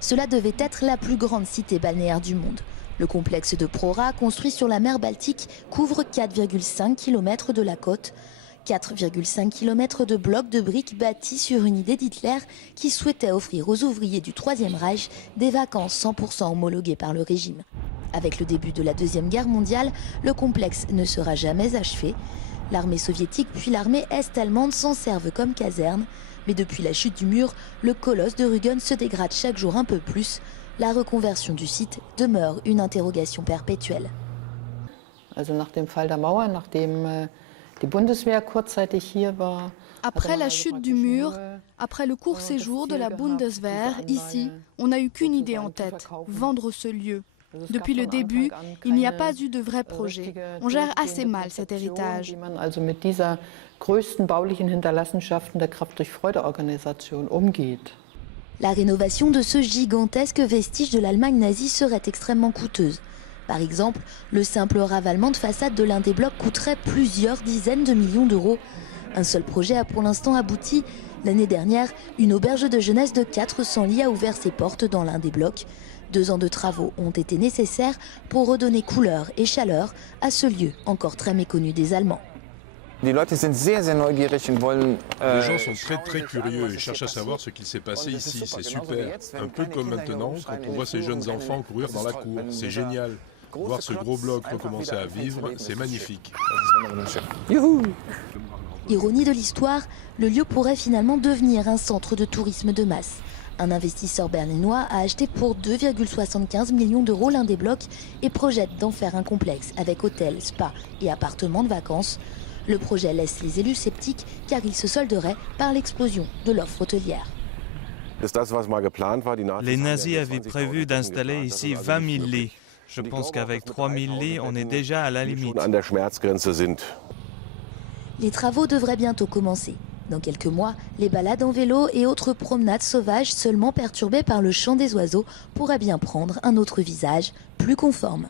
Cela devait être la plus grande cité balnéaire du monde. Le complexe de Prora, construit sur la mer Baltique, couvre 4,5 km de la côte. 4,5 km de blocs de briques bâtis sur une idée d'Hitler qui souhaitait offrir aux ouvriers du Troisième Reich des vacances 100% homologuées par le régime. Avec le début de la Deuxième Guerre mondiale, le complexe ne sera jamais achevé. L'armée soviétique puis l'armée est-allemande s'en servent comme caserne. Mais depuis la chute du mur, le colosse de Rügen se dégrade chaque jour un peu plus. La reconversion du site demeure une interrogation perpétuelle. Après la chute du mur, après le court séjour de la Bundeswehr, ici, on n'a eu qu'une idée en tête, vendre ce lieu. Depuis le début, il n'y a pas eu de vrai projet. On gère assez mal cet héritage. La rénovation de ce gigantesque vestige de l'Allemagne nazie serait extrêmement coûteuse. Par exemple, le simple ravalement de façade de l'un des blocs coûterait plusieurs dizaines de millions d'euros. Un seul projet a pour l'instant abouti. L'année dernière, une auberge de jeunesse de 400 lits a ouvert ses portes dans l'un des blocs. 2 ans de travaux ont été nécessaires pour redonner couleur et chaleur à ce lieu encore très méconnu des Allemands. Les gens sont très curieux et cherchent à savoir ce qu'il s'est passé ici. C'est super. Un peu comme maintenant quand on voit ces jeunes enfants courir dans la cour. C'est génial. Voir ce gros bloc recommencer à vivre, c'est magnifique. Youhou! Ironie de l'histoire, le lieu pourrait finalement devenir un centre de tourisme de masse. Un investisseur berlinois a acheté pour 2,75 millions d'euros l'un des blocs et projette d'en faire un complexe avec hôtel, spa et appartements de vacances. Le projet laisse les élus sceptiques car il se solderait par l'explosion de l'offre hôtelière. Les nazis avaient prévu d'installer ici 20 000 lits. Je pense qu'avec 3 000 lits, on est déjà à la limite. Les travaux devraient bientôt commencer. Dans quelques mois, les balades en vélo et autres promenades sauvages seulement perturbées par le chant des oiseaux pourraient bien prendre un autre visage, plus conforme.